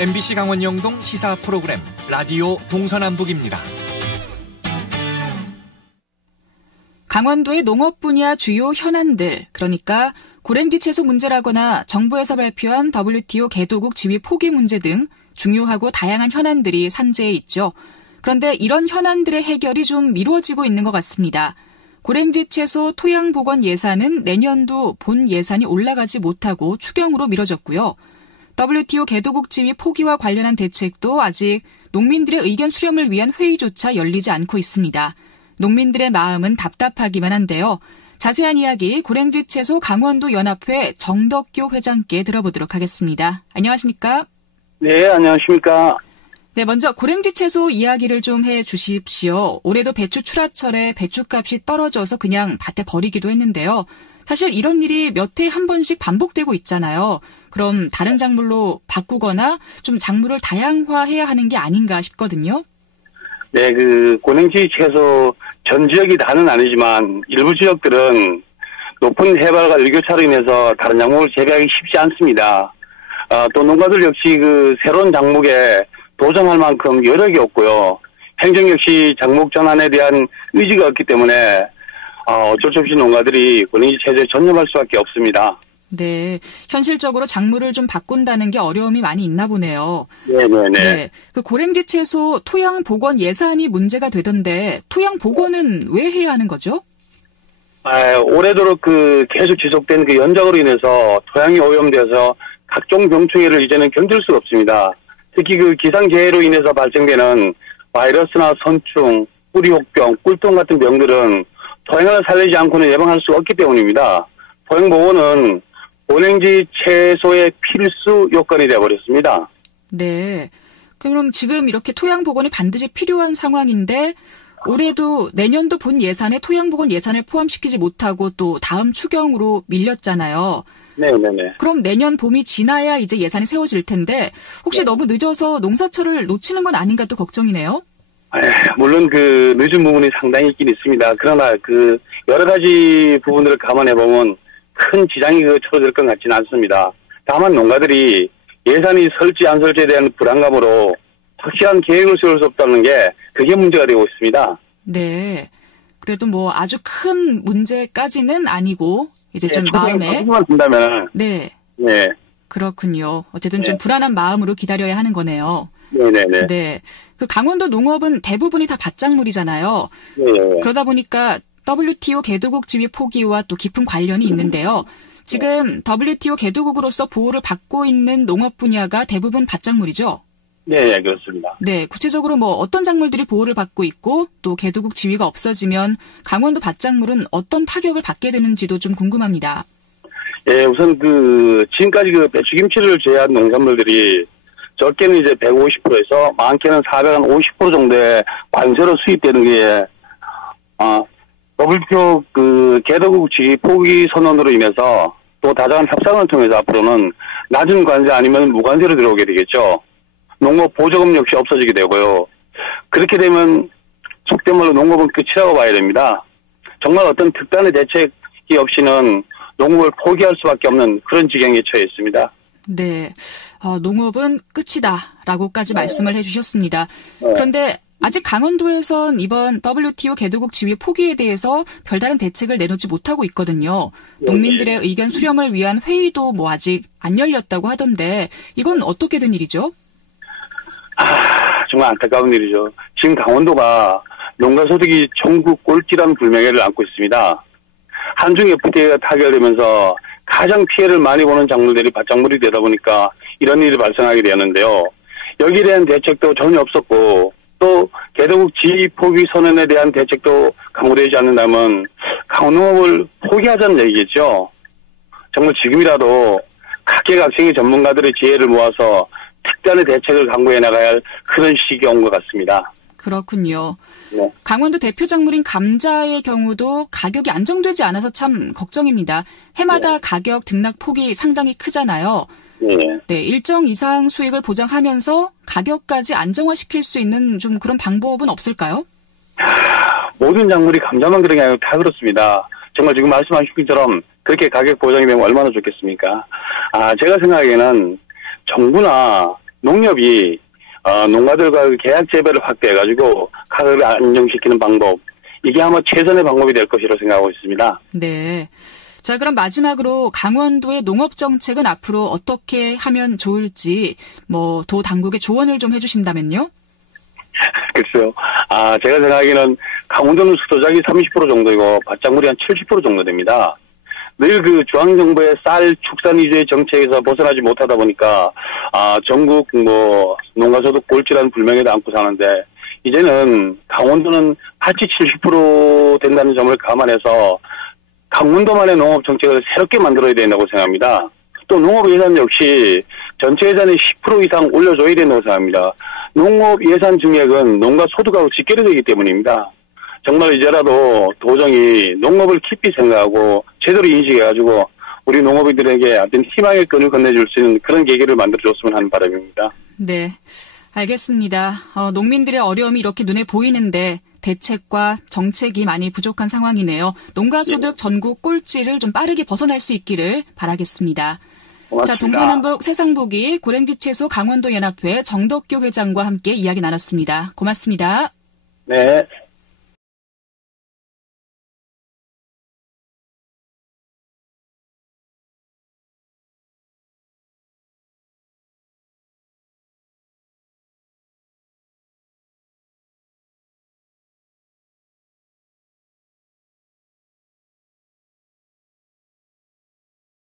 MBC 강원 영동 시사 프로그램 라디오 동서남북입니다. 강원도의 농업 분야 주요 현안들, 그러니까 고랭지 채소 문제라거나 정부에서 발표한 WTO 개도국 지위 포기 문제 등 중요하고 다양한 현안들이 산재해 있죠. 그런데 이런 현안들의 해결이 좀 미뤄지고 있는 것 같습니다. 고랭지 채소 토양 복원 예산은 내년도 본 예산이 올라가지 못하고 추경으로 미뤄졌고요. WTO 개도국 지위 포기와 관련한 대책도 아직 농민들의 의견 수렴을 위한 회의조차 열리지 않고 있습니다. 농민들의 마음은 답답하기만 한데요. 자세한 이야기 고랭지 채소 강원도 연합회 정덕교 회장께 들어보도록 하겠습니다. 안녕하십니까? 네, 안녕하십니까? 네, 먼저 고랭지 채소 이야기를 좀 해 주십시오. 올해도 배추 출하철에 배추값이 떨어져서 그냥 밭에 버리기도 했는데요. 사실 이런 일이 몇 해에 한 번씩 반복되고 있잖아요. 그럼 다른 작물로 바꾸거나 좀 작물을 다양화해야 하는 게 아닌가 싶거든요. 네, 고랭지 채소 전 지역이 다는 아니지만 일부 지역들은 높은 해발과 일교차로 인해서 다른 작물을 재배하기 쉽지 않습니다. 또 농가들 역시 새로운 작목에 도전할 만큼 여력이 없고요. 행정 역시 작목 전환에 대한 의지가 없기 때문에 어쩔 수 없이 농가들이 고랭지 채소에 전념할 수밖에 없습니다. 네, 현실적으로 작물을 좀 바꾼다는 게 어려움이 많이 있나 보네요. 네네네. 네, 고랭지 채소 토양 복원 예산이 문제가 되던데 토양 복원은 왜 해야 하는 거죠? 올해도록 계속 지속된 연작으로 인해서 토양이 오염돼서 각종 병충해를 이제는 견딜 수가 없습니다. 특히 기상재해로 인해서 발생되는 바이러스나 선충, 뿌리혹병, 꿀통 같은 병들은 토양을 살리지 않고는 예방할 수 없기 때문입니다. 토양 복원은 고랭지 채소의 필수 요건이 되어버렸습니다. 네. 그럼 지금 이렇게 토양 복원이 반드시 필요한 상황인데 올해도 내년도 본 예산에 토양 복원 예산을 포함시키지 못하고 또 다음 추경으로 밀렸잖아요. 네네네. 그럼 내년 봄이 지나야 이제 예산이 세워질 텐데 혹시 너무 늦어서 농사철을 놓치는 건 아닌가 또 걱정이네요. 물론 늦은 부분이 상당히 있긴 있습니다. 그러나 여러 가지 부분들을 감안해 보면 큰 지장이 초래될 것 같지는 않습니다. 다만 농가들이 예산이 설지 안 설지에 대한 불안감으로 확실한 계획을 세울 수 없다는 게 그게 문제가 되고 있습니다. 네. 그래도 아주 큰 문제까지는 아니고 이제 좀 마음에 만 든다면 네. 네. 그렇군요. 어쨌든 좀 불안한 마음으로 기다려야 하는 거네요. 네네네. 네. 강원도 농업은 대부분이 다 밭작물이잖아요. 네. 그러다 보니까 WTO 개도국 지위 포기와 또 깊은 관련이 있는데요. 지금 WTO 개도국으로서 보호를 받고 있는 농업 분야가 대부분 밭작물이죠? 네, 그렇습니다. 네, 구체적으로 어떤 작물들이 보호를 받고 있고 또 개도국 지위가 없어지면 강원도 밭작물은 어떤 타격을 받게 되는지도 좀 궁금합니다. 예, 우선 지금까지 배추김치를 제외한 농산물들이 적게는 이제 150%에서 많게는 450% 정도의 관세로 수입되는 게 WTO 개도국 지위 포기 선언으로 인해서 또 다정한 협상을 통해서 앞으로는 낮은 관세 아니면 무관세로 들어오게 되겠죠. 농업 보조금 역시 없어지게 되고요. 그렇게 되면 속된 말로 농업은 끝이라고 봐야 됩니다. 정말 어떤 특단의 대책이 없이는 농업을 포기할 수밖에 없는 그런 지경에 처해 있습니다. 네, 농업은 끝이다라고까지 말씀을 해주셨습니다. 그런데 아직 강원도에선 이번 WTO 개도국 지위 포기에 대해서 별다른 대책을 내놓지 못하고 있거든요. 농민들의 의견 수렴을 위한 회의도 아직 안 열렸다고 하던데 이건 어떻게 된 일이죠? 정말 안타까운 일이죠. 지금 강원도가 농가 소득이 전국 꼴찌라는 불명예를 안고 있습니다. 한중 FTA가 타결되면서 가장 피해를 많이 보는 작물들이 밭작물이 되다 보니까 이런 일이 발생하게 되었는데요. 여기에 대한 대책도 전혀 없었고 또 개도국 지위 포기 선언에 대한 대책도 강구되지 않는다면 강원농업을 포기하자는 얘기겠죠. 정말 지금이라도 각계각층의 전문가들의 지혜를 모아서 특단의 대책을 강구해 나가야 할 그런 시기가 온 것 같습니다. 그렇군요. 네. 강원도 대표 작물인 감자의 경우도 가격이 안정되지 않아서 참 걱정입니다. 해마다 가격 등락 폭이 상당히 크잖아요. 네, 일정 이상 수익을 보장하면서 가격까지 안정화시킬 수 있는 좀 그런 방법은 없을까요? 모든 작물이 감자만 그런 게 아니고 다 그렇습니다. 정말 지금 말씀하신 것처럼 그렇게 가격 보장이 되면 얼마나 좋겠습니까? 제가 생각하기에는 정부나 농협이 농가들과 계약 재배를 확대해가지고 가격을 안정시키는 방법, 이게 아마 최선의 방법이 될 것이라고 생각하고 있습니다. 네. 자, 그럼 마지막으로 강원도의 농업 정책은 앞으로 어떻게 하면 좋을지 도 당국에 조언을 좀 해주신다면요? 글쎄요. 제가 생각하기에는 강원도는 수도작이 30% 정도이고 밭작물이 한 70% 정도 됩니다. 늘 그 중앙정부의 쌀 축산 위주의 정책에서 벗어나지 못하다 보니까 전국 농가소득 꼴찌라는 불명예도 안고 사는데, 이제는 강원도는 밭이 70% 된다는 점을 감안해서 강원도만의 농업 정책을 새롭게 만들어야 된다고 생각합니다. 또 농업 예산 역시 전체 예산의 10% 이상 올려줘야 된다고 생각합니다. 농업 예산 증액은 농가 소득하고 직결되기 때문입니다. 정말 이제라도 도정이 농업을 깊이 생각하고 제대로 인식해가지고 우리 농업인들에게 어떤 희망의 끈을 건네줄 수 있는 그런 계기를 만들어줬으면 하는 바람입니다. 네, 알겠습니다. 농민들의 어려움이 이렇게 눈에 보이는데 대책과 정책이 많이 부족한 상황이네요. 농가소득 전국 꼴찌를 좀 빠르게 벗어날 수 있기를 바라겠습니다. 고맙습니다. 자, 동서남북 세상보기 고랭지채소 강원도 연합회 정덕교 회장과 함께 이야기 나눴습니다. 고맙습니다. 네.